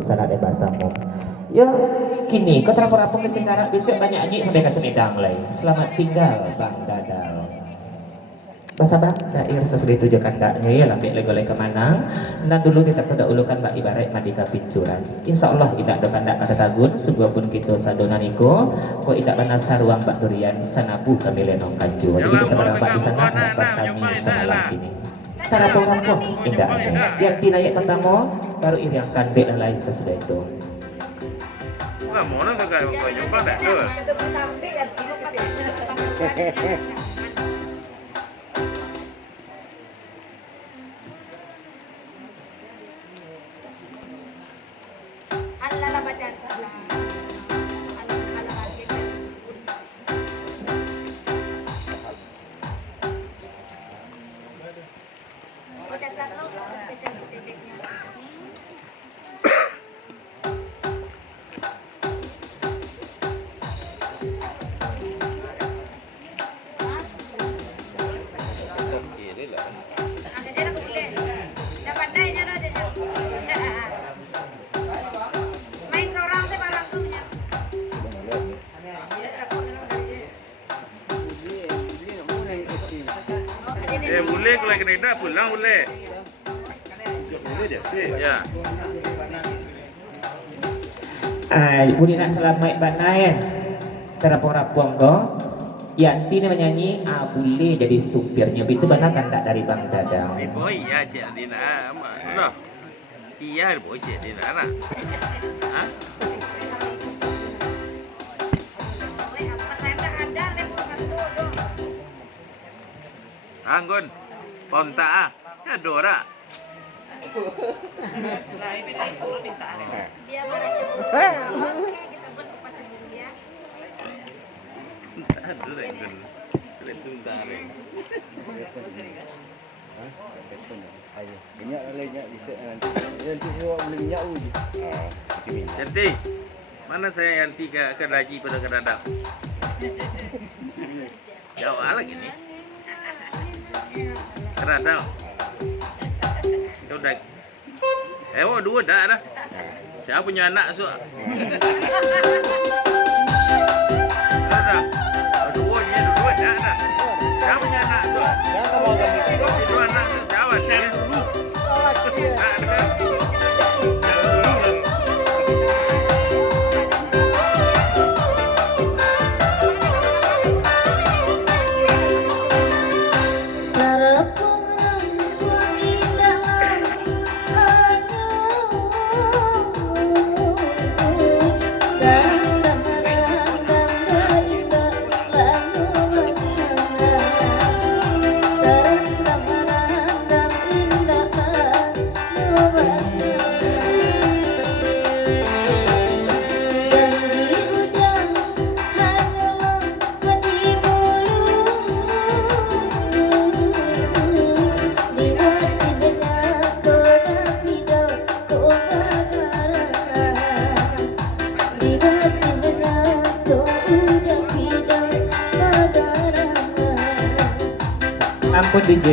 di sana ada bahasamu. Ya, kini kau terapor-apor di sekarang besok banyak nyanyi sampai ke Sumedang lain. Selamat tinggal Bang Dadal. Bahasa bang, daerah sesudah ditujukan daknya ya lambi legoleh kemana. Nah dulu kita kuda ulukan mbak ibarat madika pincuran. Insya Allah tidak ada kandak kata tagun. Sebuah pun kita sadonaniko. Kau tidak kena saruang mbak durian sanabu kami lenong kanju. Jadi bisa berambak di sana dapat kami semalam ini. Cara pengangkut indah ada. Yang tinayak pertama baru iriang kandek dan lain sesudah itu. Lah mana tu kan banyak banget tu. Boleh kalau kereta pulang boleh. Boleh dia. Ya. Budi nak selamat banai terapor-rapor ko. Yanti ni menyanyi boleh jadi supirnya itu benar kan tak dari Bang Dadang. Oh iya cik Dina mana? Iya boleh cik Dina nak. Hah? Anggun, ponta ada ora. Nah, ini permintaan. Dia mana cemburu. Oke, kita buat tempat cemburu dia. Ada Anggun. Itu tarik. Ayo, minyak lainnya bisa nanti semua beli minyak uji. Yanti, mana saya Yanti ke Raji pada ke Dadang? Jauh lagi ni. Keradang. Ya udah. Dua dah dah. Saya punya anak so. Keradang. Dua dah dah. Saya punya anak so. Jangan mau kami. Dua anak saya saya dulu. Ampun DJ.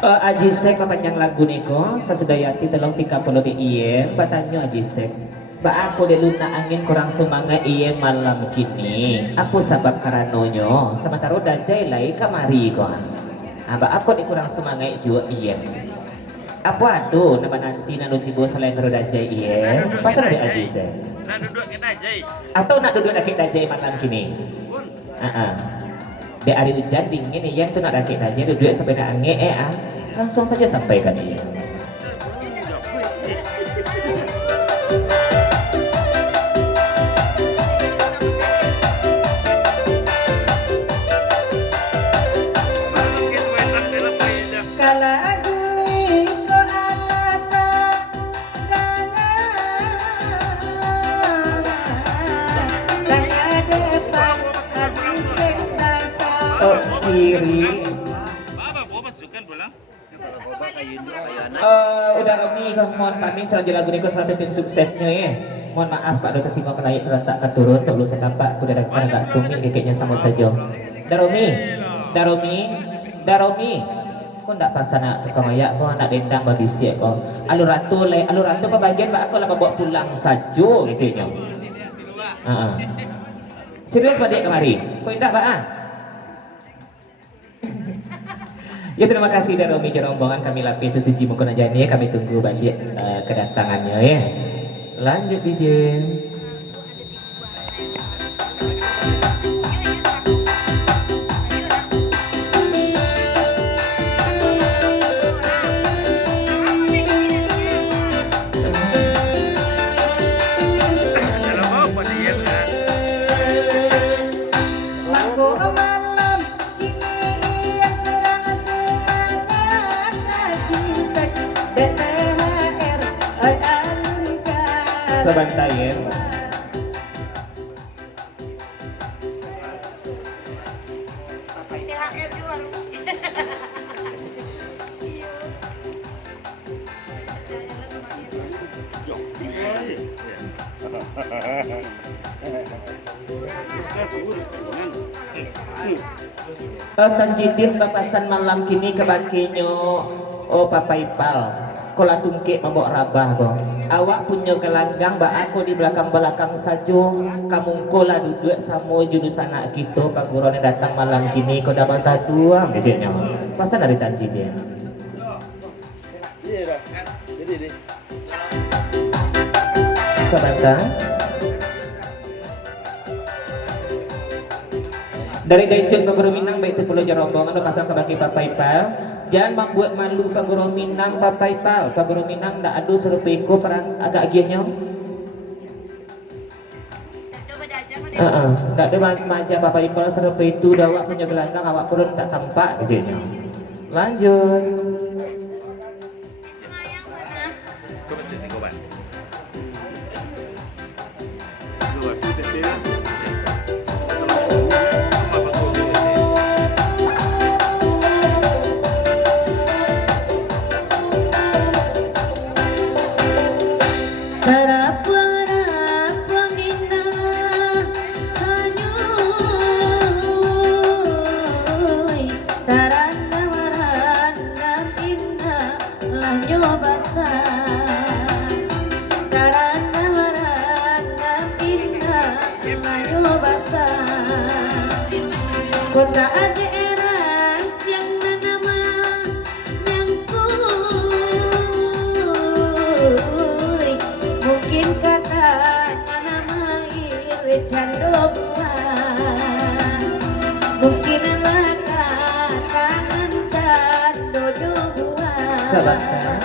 Ajisek kepanjang lagu niko sasudayati telung 30 di iyeng batanya Ajisek. Ba aku de luna angin kurang semangat iyeng malam kini. Apa sebab karanonyo sementara dajai lai kamari ko. Ba aku di kurang semangat juga iyeng. Apa tu nama nanti nak tiba selain dajai iyeng? Pasal ada Ajisek. Nak duduk ke Dajai. Atau nak duduk nakik dajai malam kini? Pun. Di hari hujan dingin iyeng tu nak nakik dajai duduk sampai nak angin langsung saja sampaikan iyeng. Kiri. Bapa bawa pasukan pulang. Udah kami mohon pamit selanjutnya lagu ini salah tim suksesnya ya. Mohon maaf Pak Dokter Singkong kelayak terletak keturun tak perlu sekapak kuda dapat agak tumit kekeknya sama saja. Daromi, Daromi, Daromi. Kau ndak pas anak tukang ayak, kau anak dendang babi siap kau. Alur ratu kau bagian mbak aku lah bawa pulang sajo gitu nya. Serius pada kemari, kau ndak pak ah? Ya terima kasih Daromi rombongan kami lapis itu suci mukuna jani, kami tunggu balik kedatangannya ya. Lanjut DJ. Sebantayin. THR juga. Tanjidin bapasan malam kini kebakinyo. Oh Papa Ipal, kola tungkik mabok rabah bang. Awak punya gelanggang ba aku di belakang-belakang sajo. Kamu kola duduk sama jurus anak kita kagurone datang malam kini kau dapat dua kecilnya. Pasal dari Tanjidin. Iya dah. Jadi deh. Sebentar. Dari Daicun ke Guru Minang baik itu pulau rombongan lo pasang ke baki Papa Ipal. Jangan membuat malu ke Guru Minang Papa Ipal. Ke Guru Minang ndak adu serupiku perang agak giahnya. Ndak ada maja Papa Ipal serupi itu dawak punya gelanggang awak kurun tak tampak kecilnya. Lanjut. Coba cek goban. Kota daerah yang bernama Nyangkuy, mungkin katanya nama iri cando buah, mungkin lah katangan cando buah. Sebentar.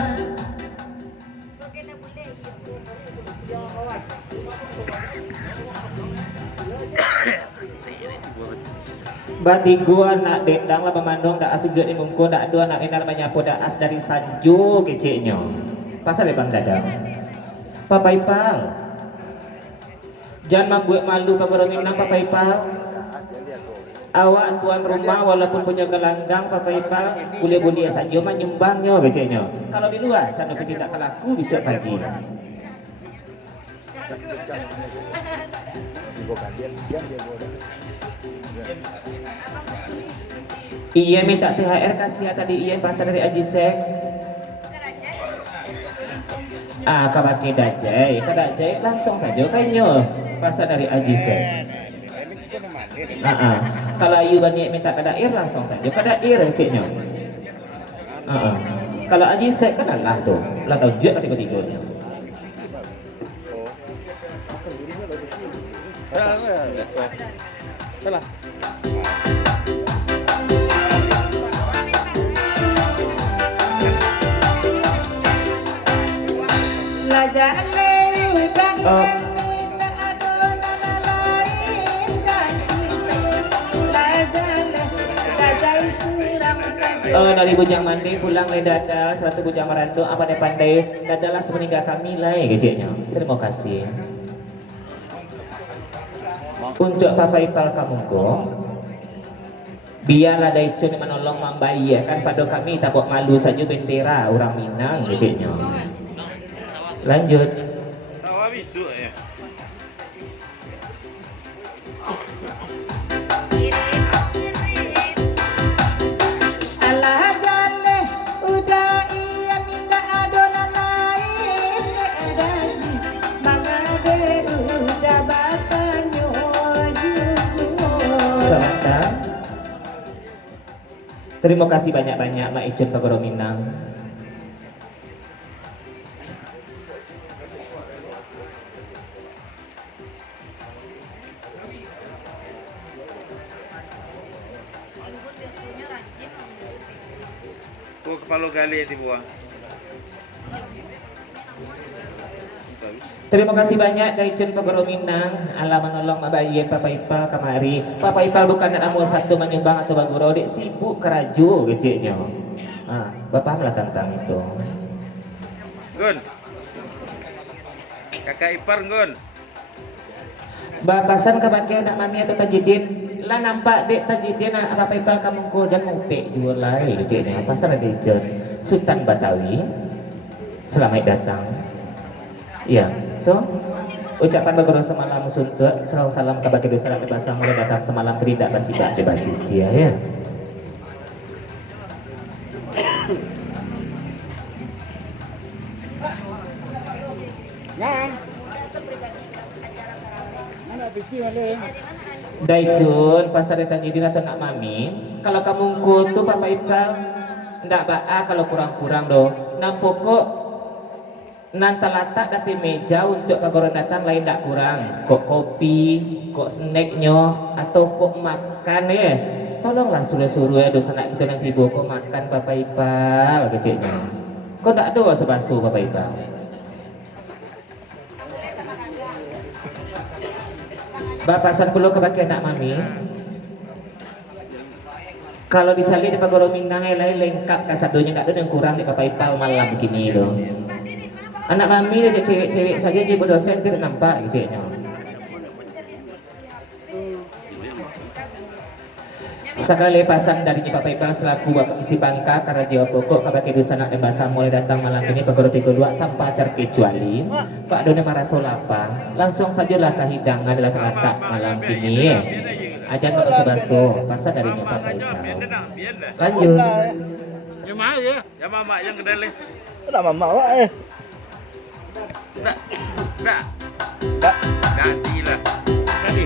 Bati gua nak dendang lah pemandong dak asik duit mungko dak dua nak enar menyapu dak as dari sanju keciknya. Pasal Bang Dadang. Papa Ipal. Jangan membuat malu Pak Guru Minang Papa Ipal. Awak tuan rumah walaupun punya gelanggang Papa Ipal boleh-boleh saja menyumbangnya keciknya. Kalau di luar canda kita tak kelaku besok pagi. Iya minta THR kasih tadi iya pasar dari Ajisek. Kabaki dajai, kadajai langsung saja kayaknya pasar dari Ajisek. Kalau ayu bani minta kadair langsung saja kadair kayaknya. Kalau Ajisek kan Allah tuh, lah tahu juga ketiga-tiganya. Salah. Dari Bujang Mandi pulang le dadal 100 bujang merando apa deh pandai dadalah semeninggal kami lah kecilnya. Terima kasih. Untuk Papa Ipal kamu kok biarlah Daicun menolong membayarkan pada kami tak buat malu saja bendera orang Minang kecilnya. Lanjut. Sawah bisu ya. Terima kasih banyak-banyak Mak Icun Pagoro Minang. Ibu biasanya rajin. Kau kepala gali ya tibuang. Terima kasih banyak dari Icun Pagoro Minang. Allah menolong mabaye Papa Ipal kamari. Papa Ipal bukan nak amu satu menyumbang atau baguro, dek sibuk keraju kecilnya. Bapak lah tentang itu. Gun. Kakak ipar Gun. Bapasan kebagian anak mami atau tajidin lah nampak dek tajidin Papa Ipal kamu ko dan mupek jual lain kecilnya. Pasal ada Icun Sultan Batawi. Selamat datang. Iya, tuh ucapan bagoro semalam suntuk, salam kebagai dosa dan bahasa mulai datang semalam tidak basi bak de basis ya. Nah. Mana pici mana? Daicun pasar tajidin atau nak mami, kalau kamu tuh Papa Ipal ndak baa kalau kurang-kurang doh. Nampoko nanti letak di meja untuk pagoran datang lain tak kurang. Kok kopi, kok snacknya, atau kok makan ya. Tolonglah suruh-suruh ya dosa anak kita nanti bawa kok makan Papa Ipal kecilnya. Kok tak ada sebasuh Papa Ipal. Bapasan perlu kebagian anak mami. Kalau dicari di Pagoro Minang lain lengkap kasadonya nggak ada yang kurang di Papa Ipal malam begini dong. Anak mami dia cewek-cewek saja dia berdosen tidak nampak kecilnya. Sekali pasang dari Papa Ipal selaku Bapak isi pangkat karena jawab pokok kabake dosa nak bahasa mulai datang malam ini Pagoro 32 tanpa terkecuali Pak Dona Marasolapa langsung sajalah ke hidangan adalah terletak malam ini ajan baso pasal darinya Papa Ipal. Lanjut. Ya mau ya. Ya mama yang kedele. Udah mama wak Dak. Dak. Dak. Dak gila. Tadi.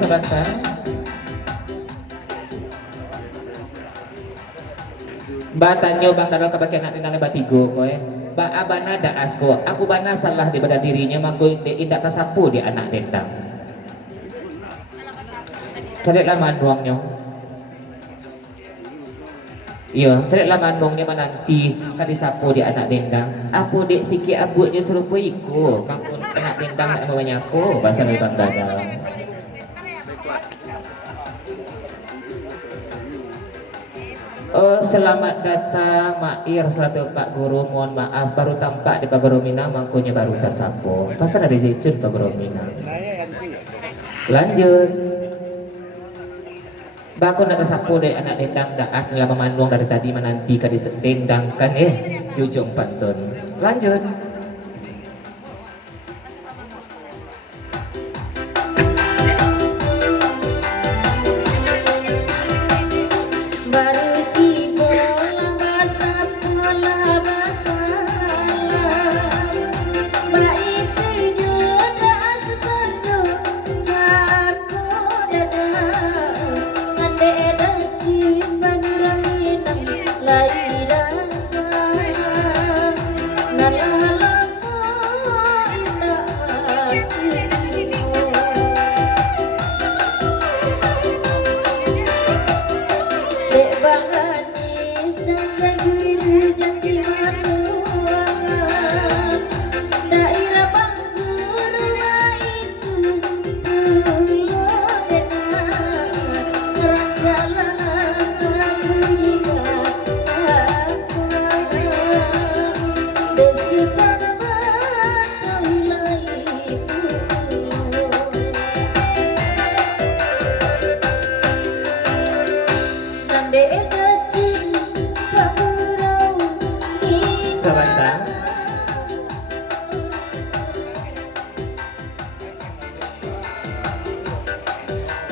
Sebentar. Batanyo bang dalam kebagian nak dinane batigo kowe. Ba abana da asko. Aku bana salah di pada dirinya mangko indak kasapu di anak dendang. Cari lama doangnya. Iya, cari lama doangnya menanti kadi sapu di anak dendang. Aku dek siki abu je suruh iku. Mangko anak dendang nak mamanya aku bahasa dari bang dadal. Oh, selamat datang Mair selalu Pak Guru, mohon maaf baru tampak di Pagoro Minang mangkunya baru tersapu. Pasal ada Icun Pagoro Minang. Lanjut. Bakun nak tersapu dari anak dendang daas dalam memanduang dari tadi menanti ke disendangkan jujung pantun. Lanjut.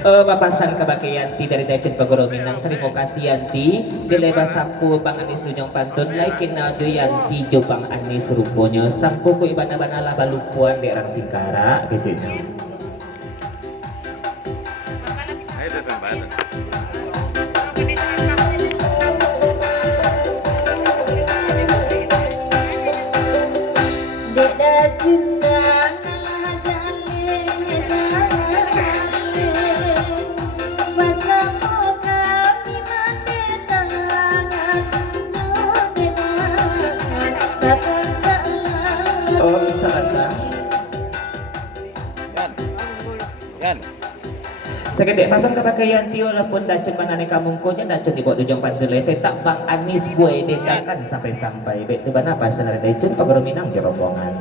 Bapak San Kabake Yanti dari Dacet Pagoro Minang. Terima kasih Yanti. Dileba sapu Bang Anis Nujong Pantun. Laikin nado Yanti jo Bang Anis ruponya. Sangku ku ibana-bana lah balupuan di orang Singkara. Kecilnya. Ayo datang banget. Oh, salah. Yan. Sekedek pasang Kabake Yanti walaupun dacun manane kamungkonya dacun dibuat Nujong Pantun le tetap Bang Anis buai detakan sampai-sampai. Bet tu bana pasal ada dacun Pagoro Minang di rombongan.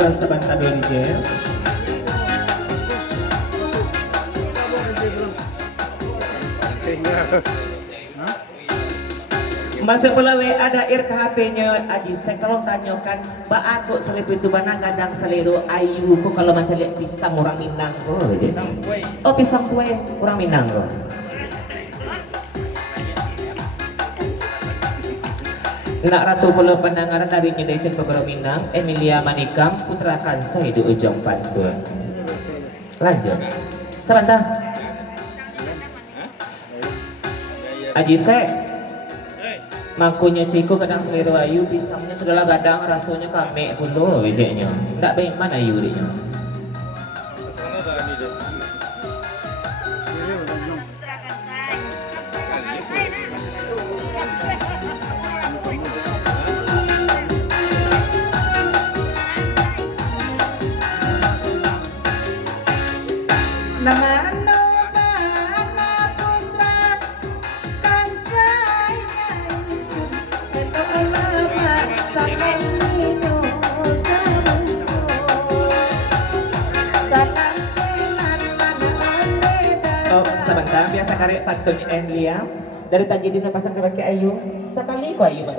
Sebentar dulu DJ. Masuk pula ada ir ke HP-nya Aji Sek tolong tanyakan Mbak aku selip itu mana gadang seliru ayu ku kalau macam lihat pisang orang Minang. Oh, pisang kue. Oh, pisang kue orang Minang kok. Nak ratu pula pendengaran dari Nyedecen Pagoro Minang, Emilia Manikam, putra Kansa di Ujung Pantun. Lanjut. Sebentar. Aji Sek. Mangkunya ciku kadang seliru ayu, pisangnya sudahlah gadang, rasanya kame puluh wejeknya. Ndak baik mana ayu dinya. Sebentar biasa karya pantun Emilia dari Tajidin pasang ke Ayu sekali kok Ayu